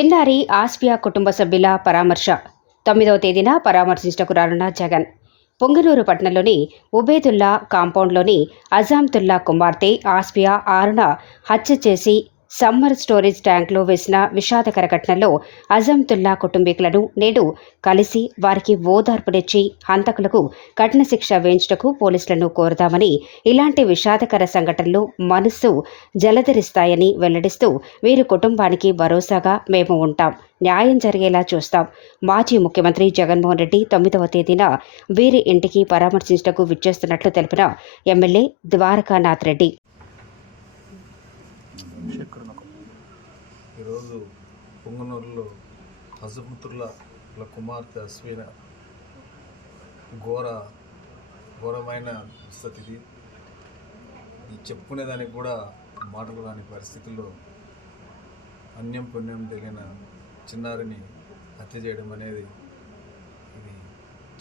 చిన్నారి ఆస్పియా కుటుంబ సభ్యుల పరామర్శ 9వ తేదీన పరామర్శించటకు రానున్న జగన్. పొంగనూరు పట్టణంలోని ఉబేదుల్లా కాంపౌండ్లోని అజాంతుల్లా కుమార్తె ఆస్పియా 6న హత్య చేసి సమ్మర్ స్టోరేజ్ ట్యాంక్లో వేసిన విషాదకర ఘటనలో అజాంతుల్లా కుటుంబీకులను నేడు కలిసి వారికి ఓదార్పునిచ్చి హంతకులకు కఠిన శిక్ష వేయించుటకు పోలీసులను కోరుతామని, ఇలాంటి విషాదకర సంఘటనలు మనస్సు జలధరిస్తాయని వెల్లడిస్తూ, వీరి కుటుంబానికి భరోసాగా మేము ఉంటాం, న్యాయం జరిగేలా చూస్తాం. మాజీ ముఖ్యమంత్రి జగన్మోహన్ రెడ్డి 9వ తేదీన వీరి ఇంటికి పరామర్శించటకు విచ్చేస్తున్నట్లు తెలిపిన ఎమ్మెల్యే ద్వారకానాథ్ రెడ్డి. ఈరోజు పొంగనూరులో హజపుత్రుల కుమార్తె అశ్విన ఘోరమైన స్థితి. చెప్పుకునేదానికి కూడా మాటలు రాని పరిస్థితుల్లో అన్యం పుణ్యం తెలియన చిన్నారిని హత్య చేయడం అనేది ఇది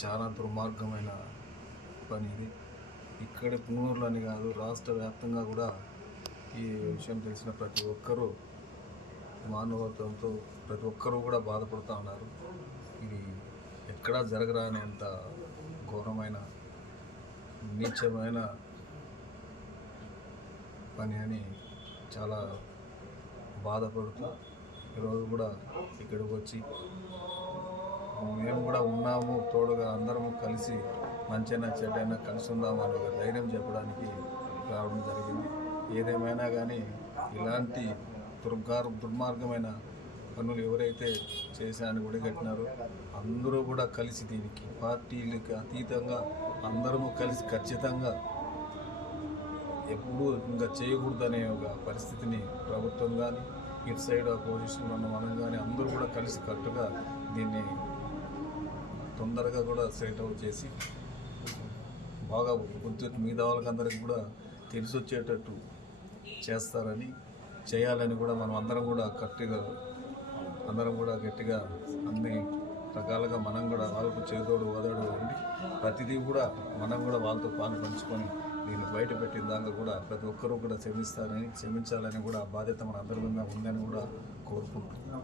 చాలా దుర్మార్గమైన పని. ఇది ఇక్కడ పొంగనూరులోని కాదు, రాష్ట్ర వ్యాప్తంగా కూడా ఈ విషయం తెలిసిన ప్రతి ఒక్కరూ మానవత్వంతో ప్రతి ఒక్కరూ కూడా బాధపడుతూ ఉన్నారు. ఇది ఎక్కడా జరగరానంత ఘోరమైన నీచమైన పని అని చాలా బాధపడుతూ ఈరోజు కూడా ఇక్కడికి వచ్చి మేము కూడా ఉన్నాము, తోడుగా అందరము కలిసి మంచైనా చెడ్డైనా కలిసి ఉందాము అనే ఒక ధైర్యం చెప్పడానికి రావడం జరిగింది. ఏదేమైనా కానీ ఇలాంటి దుర్మార్గమైన పనులు ఎవరైతే చేశారని కూడా కట్టినారో అందరూ కూడా కలిసి దీనికి పార్టీలకు అతీతంగా అందరము కలిసి ఖచ్చితంగా ఎప్పుడూ ఇంకా చేయకూడదనే ఒక పరిస్థితిని ప్రభుత్వం కానీ ఇటు సైడ్ అపోజిషన్ ఉన్న మనం కానీ అందరూ కూడా కలిసి కట్టుగా దీన్ని తొందరగా కూడా సెట్ అవుట్ చేసి బాగా కొంచెం మిగతా వాళ్ళకందరికీ కూడా తెలిసి వచ్చేటట్టు చేయాలని కూడా మనం అందరం కూడా గట్టిగా అన్ని రకాలుగా మనం కూడా వాళ్ళకు చేదోడు వదడు ఉండి ప్రతిదీ కూడా మనం కూడా వాళ్ళతో పాలు పంచుకొని దీన్ని బయట పెట్టిన దాకా కూడా ప్రతి ఒక్కరూ కూడా క్షమించాలని కూడా బాధ్యత మన అందరి మీద ఉందని కూడా కోరుకుంటున్నాం.